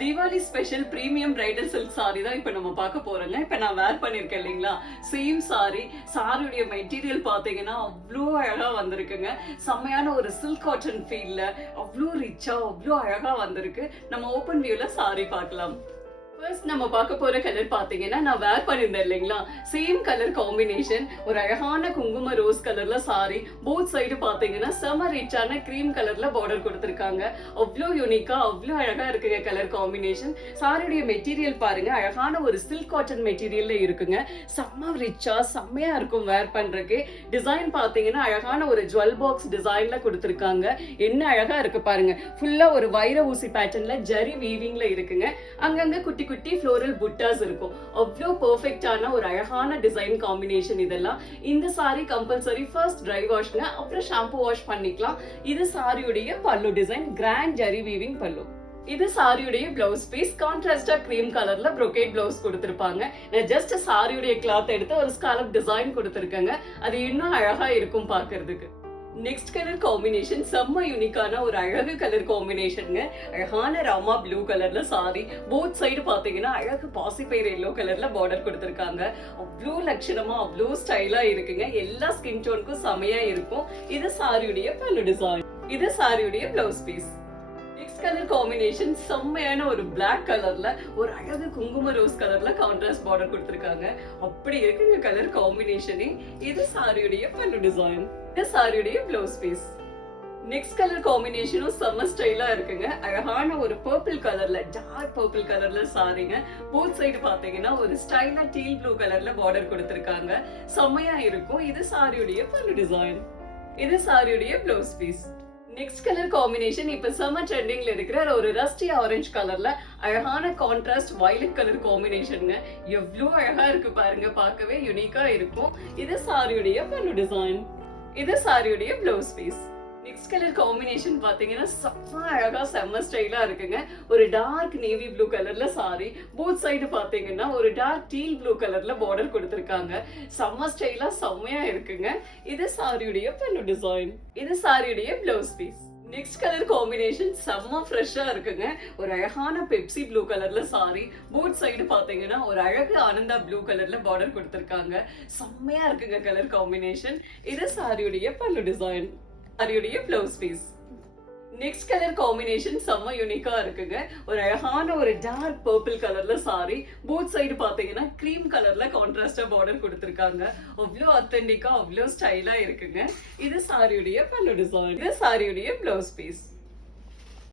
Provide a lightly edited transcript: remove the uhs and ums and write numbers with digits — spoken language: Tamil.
Deepavali special premium bridal silk sorry தான் இப்ப நம்ம பார்க்க போறோங்க. இப்ப நான் வேர் பண்ணிருக்கேன் இல்லைங்களா, சேம் சாரியுடைய மெட்டீரியல் பாத்தீங்கன்னா அவ்வளோ அழகா வந்திருக்குங்க. செம்மையான ஒரு சில்க் காட்டன் ஃபீல்ல அவ்வளோ ரிச்சா அவ்வளோ அழகா வந்திருக்கு. நம்ம ஓப்பன் வியூல சாரி பார்க்கலாம். ஃபர்ஸ்ட் நம்ம பார்க்க போற கலர் பாத்தீங்கன்னா, நான் வேர் பண்ணிருந்தேன் இல்லைங்களா, சேம் கலர் காம்பினேஷன், ஒரு அழகான குங்கும ரோஸ் கலர்ல சாரி. போத் சைடு பாத்தீங்கன்னா செம ரிச்சான கிரீம் கலர்ல பார்டர் கொடுத்திருக்காங்க. அவ்வளோ யூனிக்கா அவ்வளோ அழகா இருக்குங்க கலர் காம்பினேஷன். சாரியுடைய மெட்டீரியல் பாருங்க, அழகான ஒரு சில்க் காட்டன் மெட்டீரியல்ல இருக்குங்க. செம்ம ரிச்சா செம்மையா இருக்கும் வேர் பண்றதுக்கு. டிசைன் பாத்தீங்கன்னா அழகான ஒரு ஜுவல் பாக்ஸ் டிசைன்ல கொடுத்திருக்காங்க. என்ன அழகா இருக்கு பாருங்க. ஃபுல்லா ஒரு வைர ஊசி பேட்டர்ன்ல ஜரி வீவிங்ல இருக்குங்க. அங்கங்க குட்டி குட்டி ஃப்ளோரல் புட்டாஸ் இருக்கும். அவ்வளோ பெர்ஃபெக்ட்டான ஒரு அழகான டிசைன் காம்பினேஷன் இதெல்லாம். இந்த சாரி கம்பல்சரி ஃபர்ஸ்ட் ட்ரை வாஷ்ங்க, அப்புறம் ஷாம்பு வாஷ் பண்ணிக்கலாம். இது சாரியுடைய pallu design, grand zari weaving பல்லு. இது சாரியுடைய பிளவுஸ் பீஸ், கான்ட்ராஸ்டா கிரீம் கலர்ல ப்ரோகேட் பிளவுஸ் கொடுத்திருப்பாங்க. நான் ஜஸ்ட் சாரியுடைய கிளாத் எடுத்து ஒரு ஸ்காலப் டிசைன் கொடுத்திருக்கேங்க. அது இன்னும் அழகா இருக்கும் பாக்குறதுக்கு. நெக்ஸ்ட் கலர் காம்பினேஷன் செம்ம யூனிக்கான ஒரு அழகு கலர் காம்பினேஷனுங்க. அழகான ராமா ப்ளூ கலர்ல சாரி. போத் சைடு பாத்தீங்கன்னா அழகு பாசிப்பயிர் எல்லோ கலர்ல பார்டர் கொடுத்திருக்காங்க. அவ்வளோ லட்சணமா அவ்வளோ ஸ்டைலா இருக்குங்க. எல்லா ஸ்கின் டோனுக்கும் செமையா இருக்கும். இது சாரியுடைய பல்லு டிசைன். இது சாரியுடைய blouse piece. Next colour combination செம்மையான ஒரு பிளாக் கலர்ல ஒரு அழகு குங்கும ரோஸ் கலர்ல கான்ட்ராஸ்ட் பார்டர் கொடுத்திருக்காங்க. அப்படி இருக்குங்க கலர் காம்பினேஷனே. இது சாரியுடைய பல்லு டிசைன். இது சாரியுடைய பிளவுஸ் பீஸ். நெக்ஸ்ட் கலர் காம்பினேஷனும் செம்ம ஸ்டைலா இருக்குங்க. அழகான ஒரு பர்பிள் கலர்ல, டார்க் பர்பிள் கலர்ல சாரிங்க. போத் சைடு பாத்தீங்கன்னா ஒரு ஸ்டைலா டீல் ப்ளூ கலர்ல பார்டர் கொடுத்திருக்காங்க. செம்மையா இருக்கும். இது சாரியுடைய பல்லு டிசைன். இது சாரியுடைய blouse piece. Next colour combination இப்ப செம ட்ரெண்டிங்ல இருக்கிற ஒரு ரஸ்டி ஆரஞ்சு கலர்ல அழகான கான்ட்ராஸ்ட் வயலட் கலர் காம்பினேஷனுங்க. எவ்வளவு அழகா இருக்கு பாருங்க, பார்க்கவே யூனிக்கா இருக்கும். இது சாரியுடைய பல்லு டிசைன். இது சாரியுடைய blouse piece. Next colour combination பாத்தீங்கன்னா செம்ம அழகா செம்ம ஸ்டைலா இருக்குங்க. ஒரு டார்க் நேவி ப்ளூ கலர்ல சாரி. போத் சைடு பாத்தீங்கன்னா ஒரு டார்க் டீல் ப்ளூ கலர்ல பார்டர் கொடுத்திருக்காங்க. செம்ம ஸ்டைலா செம்மையா இருக்குங்க. இது சாரியுடைய பல்லு டிசைன். இது சாரியுடைய blouse piece. Next colour combination செம்ம ஃப்ரெஷ்ஷா இருக்குங்க. ஒரு அழகான பெப்சி ப்ளூ கலர்ல சாரி. போத் சைடு பாத்தீங்கன்னா ஒரு அழகு ஆனந்தா ப்ளூ கலர்ல பார்டர் கொடுத்திருக்காங்க. செம்மையா இருக்குங்க கலர் காம்பினேஷன். இது சாரியுடைய பல்லு டிசைன். சாரியுடைய blouse piece. Next colour combination செம்ம யூனிக்கா இருக்குங்க. ஒரு அழகான ஒரு டார்க் பர்பிள் கலர்ல சாரி. போத் சைடு பாத்தீங்கன்னா கிரீம் கலர்ல கான்ட்ராஸ்டா பார்டர் கொடுத்திருக்காங்க. அவ்வளோ அத்தென்டிக்கா அவ்வளோ ஸ்டைலா இருக்குங்க. இது சாரியுடைய பல்லு டிசைன். இது சாரியுடைய பிளவுஸ் பீஸ்.